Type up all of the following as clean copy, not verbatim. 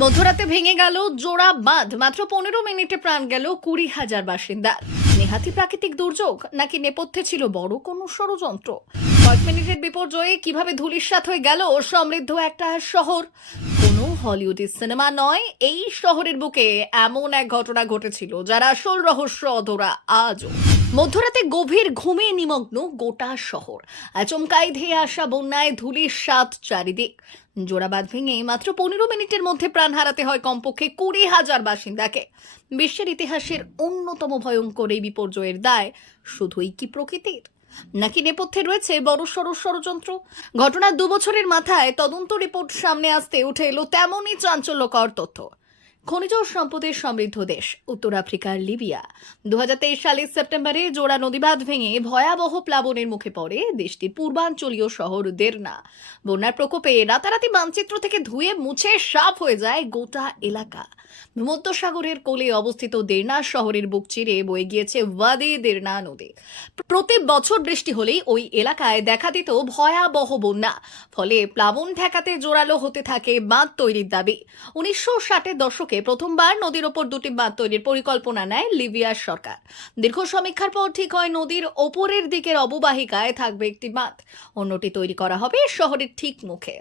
মধ্যরাতে ভেঙে গেল জোড়া বাঁধ, মাত্র 15 মিনিটে প্রাণ গেল 20,000 বাসিন্দার। নেহাতি প্রাকৃতিক দুর্যোগ নাকি নেপথ্যে ছিল বড় কোনো ষড়যন্ত্র? কয়েক মিনিটের বিপর্যয়ে কিভাবে ধূলিসাৎ হয়ে গেল সমৃদ্ধ একটা শহর? কোনো হলিউডের সিনেমা নয়, এই শহরের বুকে এমন এক ঘটনা ঘটেছিল যার আসল রহস্য অধরা আজও। মধ্যরাতে গভীর ঘুমে নিমগ্ন গোটা শহর, আচমকাই ধেয়ে আসা বন্যায় ধূলিসাৎ চারিদিক। জোড়া বাঁধ ভেঙে মাত্র 15 মিনিটের মধ্যে প্রাণ হারাতে হয় কমপক্ষে 20,000 বাসিন্দাকে। বিশ্বের ইতিহাসের অন্যতম ভয়ঙ্কর এই বিপর্যয়ের দায় শুধুই কি প্রকৃতির, নাকি নেপথ্যে রয়েছে বড়সড় ষড়যন্ত্র? ঘটনার 2 বছরের মাথায় তদন্ত রিপোর্ট সামনে আসতে উঠে এলো তেমনই চাঞ্চল্যকর তথ্য। খনিজ সম্পদের সমৃদ্ধ দেশ উত্তর আফ্রিকার লিবিয়া 2023 সালের সেপ্টেম্বরে জোড়া নদীবাঁধ ভেঙে ভয়াবহ প্লাবনের মুখে পড়ে দেশটির পূর্বাঞ্চলীয় শহর দেরনা। বন্যার প্রকোপে রাতারাতি মানচিত্র থেকে ধুয়ে মুছে সাফ হয়ে যায় গোটা এলাকা। ভূমধ্যসাগরের কোলে অবস্থিত দেরনা শহরের বুক চিরে বয়ে গিয়েছে ওয়াদি দেরনা নদী। প্রতি বছর বৃষ্টি হলেই ওই এলাকায় দেখা দিত ভয়াবহ বন্যা। ফলে প্লাবন ঠেকাতে জোরালো হতে থাকে বাঁধ তৈরির দাবি। 1960-এর দশকে প্রথমবার নদীর ওপর 2টি বাঁধ তৈরির পরিকল্পনা নেয় লিবিয়ার সরকার। দীর্ঘ সমীক্ষার পর ঠিক হয় নদীর ওপরের দিকের অববাহিকায় থাকবে একটি বাঁধ, অন্যটি তৈরি করা হবে শহরের ঠিক মুখে।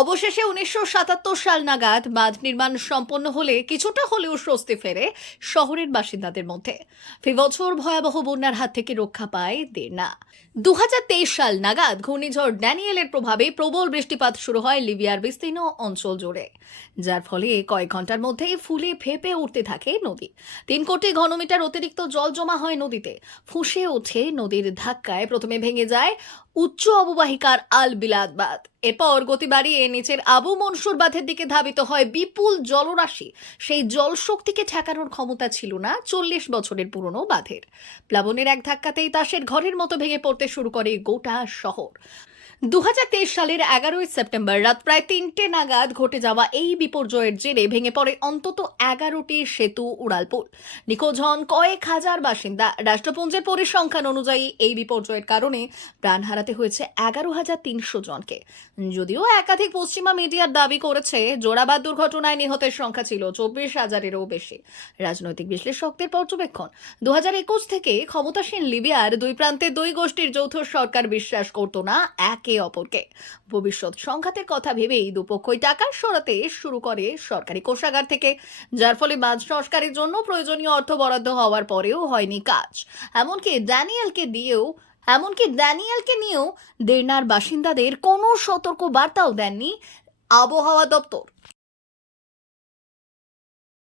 অবশেষে 1977 সাল নাগাদ বাঁধ নির্মাণ সম্পন্ন হলে কিছুটা হলেও স্বস্তি ফেরে শহরের বাসিন্দাদের মধ্যে। ফি বছর ভয়াবহ বন্যার হাত থেকে রক্ষা পায় দেরনা। 2023 সাল নাগাদ ঘূর্ণিঝড় ড্যানিয়েলের প্রভাবে প্রবল বৃষ্টিপাত শুরু হয় লিবিয়ার বিস্তীর্ণ অঞ্চল জুড়ে, যার ফলে কয়েক ঘন্টার মধ্যেই ফুলে ফেঁপে উঠতে থাকে নদী। 3 কোটি ঘনমিটার অতিরিক্ত জল জমা হয় নদীতে, ফুঁসে ওঠে নদীর ধাক্কায়। প্রথমে ভেঙে যায় উচ্চ অববাহিকার আল বিলাদ বাঁধ, এরপর গতি বাড়িয়ে নিচের আবু মনসুর বাঁধের দিকে ধাবিত হয় বিপুল জলরাশি। সেই জলশক্তিকে ঠেকানোর ক্ষমতা ছিল না 40 বছরের পুরনো বাঁধের। প্লাবনের এক ধাক্কাতেই তাসের ঘরের মতো ভেঙে পড়তে শুরু করে গোটা শহর। 2023 সালের 11 সেপ্টেম্বর রাত প্রায় 3টে নাগাদ ঘটে যাওয়া এই বিপর্যয়ের জেরে ভেঙে পড়ে অন্তত 11টি সেতু, উড়ালপুল। নিখোঁজ হন কয়েক হাজার বাসিন্দা। রাষ্ট্রপুঞ্জের পরিসংখ্যান অনুযায়ী এই বিপর্যয়ের কারণে প্রাণ হারাতে হয়েছে 11,300 জনকে। যদিও একাধিক পশ্চিমা মিডিয়ার দাবি করেছে জোড়াবাঁধ দুর্ঘটনায় নিহতের সংখ্যা ছিল 24,000-এরও বেশি। রাজনৈতিক বিশ্লেষকদের পর্যবেক্ষণ, 2021 থেকে ক্ষমতাসীন লিবিয়ার দুই প্রান্তের দুই গোষ্ঠীর যৌথ সরকার বিশ্বাস করত না একে অপরকে। ভবিষ্যৎ সংঘাতের কথা ভেবেই দুপক্ষই টাকা সরাতে শুরু করে সরকারি কোষাগার থেকে, যার ফলে বাঁধ সংস্কারের জন্য প্রয়োজনীয় অর্থ বরাদ্দ হওয়ার পরেও হয়নি কাজ। এমনকি ড্যানিয়েলকে নিয়েও দেরনার বাসিন্দাদের কোনো সতর্ক বার্তাও দেননি আবহাওয়া দপ্তর।